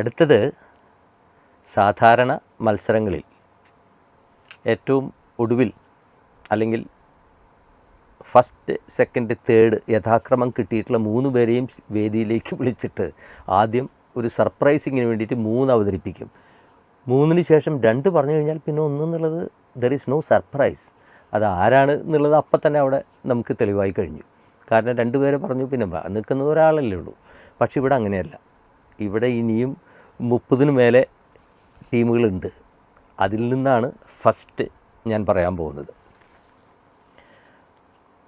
അടുത്തത് സാധാരണ മത്സരങ്ങളിൽ ഏറ്റവും ഒടുവിൽ അല്ലെങ്കിൽ ഫസ്റ്റ് സെക്കൻഡ് തേർഡ് യഥാക്രമം കിട്ടിയിട്ടുള്ള മൂന്ന് പേരെയും വേദിയിലേക്ക് വിളിച്ചിട്ട് ആദ്യം ഒരു സർപ്രൈസിങ്ങിന് വേണ്ടിയിട്ട് മൂന്ന് അവതരിപ്പിക്കും. മൂന്നിന് ശേഷം രണ്ട് പറഞ്ഞു കഴിഞ്ഞാൽ പിന്നെ ഒന്നെന്നുള്ളത് ദർ ഈസ് നോ സർപ്രൈസ് അത് ആരാണ് എന്നുള്ളത് അപ്പം തന്നെ അവിടെ നമുക്ക് തെളിവായി കഴിഞ്ഞു. കാരണം രണ്ടുപേരെ പറഞ്ഞു പിന്നെ നിൽക്കുന്ന നിൽക്കുന്നത് ഒരാളല്ലേ ഉള്ളൂ. പക്ഷെ ഇവിടെ അങ്ങനെയല്ല. ഇവിടെ ഇനിയും മുപ്പതിന് മേലെ ടീമുകളുണ്ട്. അതിൽ നിന്നാണ് ഫസ്റ്റ് ഞാൻ പറയാൻ പോകുന്നത്.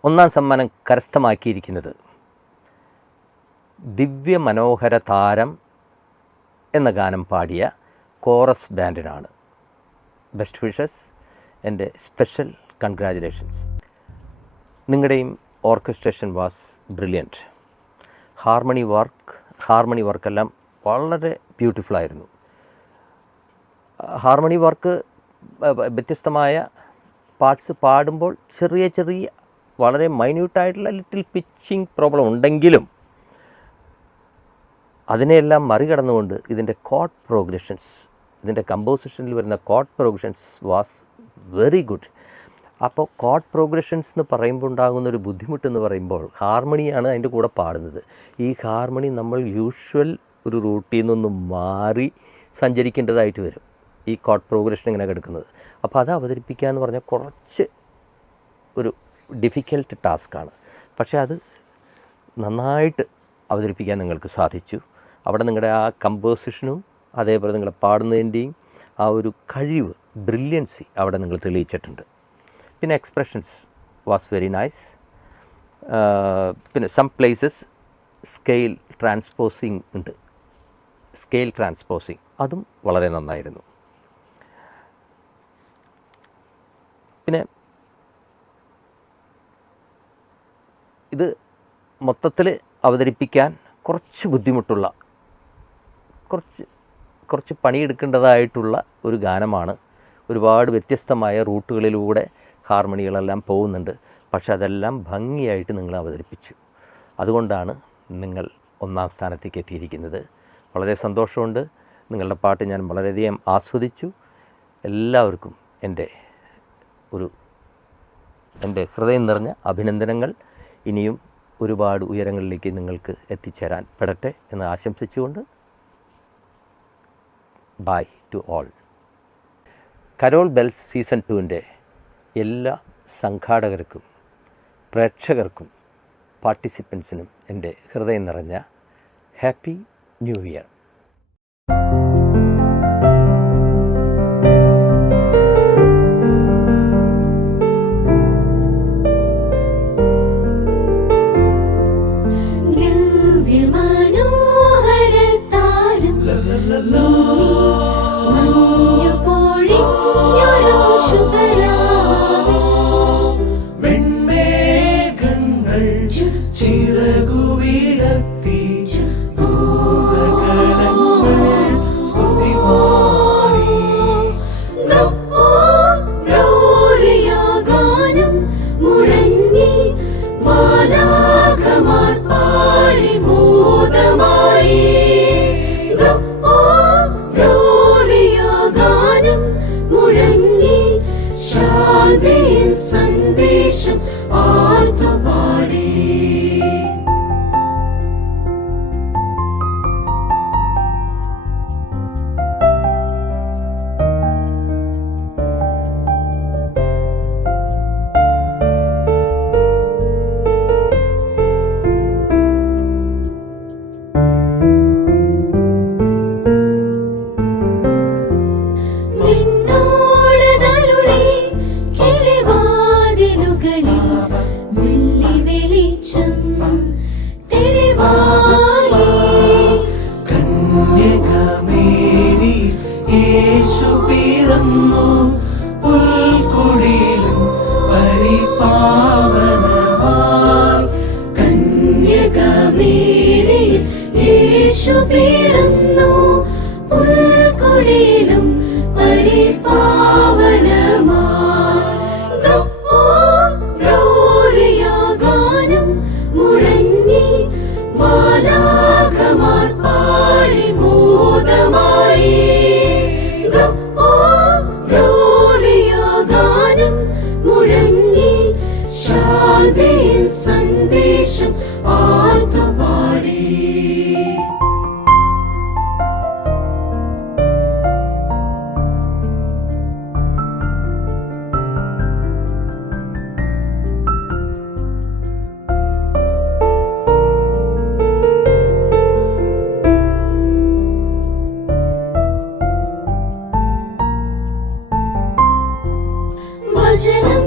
ഒന്നാം സമ്മാനം കരസ്ഥമാക്കിയിരിക്കുന്നത് ദിവ്യ മനോഹര താരം എന്ന ഗാനം പാടിയ കോറസ് ബാൻഡിനാണ്. ബെസ്റ്റ് വിഷസ് എന്റെ സ്പെഷ്യൽ കൺഗ്രാജുലേഷൻസ് നിങ്ങളുടെയും orchestration was brilliant harmony work harmony വർക്കെല്ലാം വളരെ ബ്യൂട്ടിഫുൾ ആയിരുന്നു. ഹാർമണി വർക്ക് വ്യത്യസ്തമായ പാർട്സ് പാടുമ്പോൾ ചെറിയ ചെറിയ വളരെ മൈന്യൂട്ടായിട്ടുള്ള ലിറ്റിൽ പിച്ചിങ് പ്രോബ്ലം ഉണ്ടെങ്കിലും അതിനെയെല്ലാം മറികടന്നുകൊണ്ട് ഇതിന്റെ കോഡ് പ്രോഗ്രഷൻസ് ഇതിന്റെ കമ്പോസിഷനിൽ വരുന്ന കോഡ് പ്രോഗ്രഷൻസ് വാസ് വെരി ഗുഡ് അപ്പോൾ കോഡ് പ്രോഗ്രഷൻസ് എന്ന് പറയുമ്പോൾ ഉണ്ടാകുന്ന ഒരു ബുദ്ധിമുട്ടെന്ന് പറയുമ്പോൾ ഹാർമണിയാണ് അതിന്റെ കൂടെ പാടുന്നത്. ഈ ഹാർമണി നമ്മൾ യൂഷ്വൽ ഒരു റൂട്ടിൽ നിന്നൊന്നും മാറി സഞ്ചരിക്കേണ്ടതായിട്ട് വരും. ഈ കോട്ട് പ്രോഗ്രഷൻ ഇങ്ങനെ കിടക്കുന്നത്. അപ്പോൾ അത് അവതരിപ്പിക്കുക എന്ന് പറഞ്ഞാൽ കുറച്ച് ഒരു ഡിഫിക്കൽട്ട് ടാസ്ക്കാണ് പക്ഷേ അത് നന്നായിട്ട് അവതരിപ്പിക്കാൻ നിങ്ങൾക്ക് സാധിച്ചു. അവിടെ നിങ്ങളുടെ ആ കമ്പോസിഷനും അതേപോലെ നിങ്ങളെ പാടുന്നതിന്റെയും ആ ഒരു കഴിവ് ബ്രില്യൻസി അവിടെ നിങ്ങൾ തെളിയിച്ചിട്ടുണ്ട്. പിന്നെ എക്സ്പ്രഷൻസ് വാസ് വെരി നൈസ് പിന്നെ സം പ്ലേസസ് സ്കെയിൽ ട്രാൻസ്പോസിങ് ഉണ്ട്. Scale transposing. അതും വളരെ നന്നായിരുന്നു. പിന്നെ ഇത് മൊത്തത്തിൽ അവതരിപ്പിക്കാൻ കുറച്ച് ബുദ്ധിമുട്ടുള്ള കുറച്ച് കുറച്ച് പണിയെടുക്കേണ്ടതായിട്ടുള്ള ഒരു ഗാനമാണ്. ഒരുപാട് വ്യത്യസ്തമായ റൂട്ടുകളിലൂടെ ഹാർമണികളെല്ലാം പോകുന്നുണ്ട്. പക്ഷെ അതെല്ലാം ഭംഗിയായിട്ട് നിങ്ങൾ അവതരിപ്പിച്ചു. അതുകൊണ്ടാണ് നിങ്ങൾ ഒന്നാം സ്ഥാനത്തേക്ക് എത്തിയിരിക്കുന്നത്. വളരെ സന്തോഷമുണ്ട്. നിങ്ങളുടെ പാട്ട് ഞാൻ വളരെയധികം ആസ്വദിച്ചു. എല്ലാവർക്കും എന്റെ ഒരു എന്റെ ഹൃദയം നിറഞ്ഞ അഭിനന്ദനങ്ങൾ. ഇനിയും ഒരുപാട് ഉയരങ്ങളിലേക്ക് നിങ്ങൾക്ക് എത്തിച്ചേരാൻ പെടട്ടെ എന്ന് ആശംസിച്ചുകൊണ്ട് bye to all. Carol bells season ടുവിന്റെ എല്ലാ സംഘാടകർക്കും പ്രേക്ഷകർക്കും പാർട്ടിസിപ്പൻസിനും എന്റെ ഹൃദയം നിറഞ്ഞ ഹാപ്പി New Year. പാതയിൽ സന്ദേശം ആർത്തുപാടി വചനം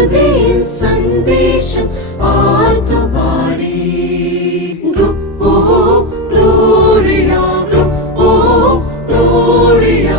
ദേവീം സന്ദേശം ആർത്തുപാടി ഓ ഗ്ലോറിയ ഓ ഗ്ലോറിയ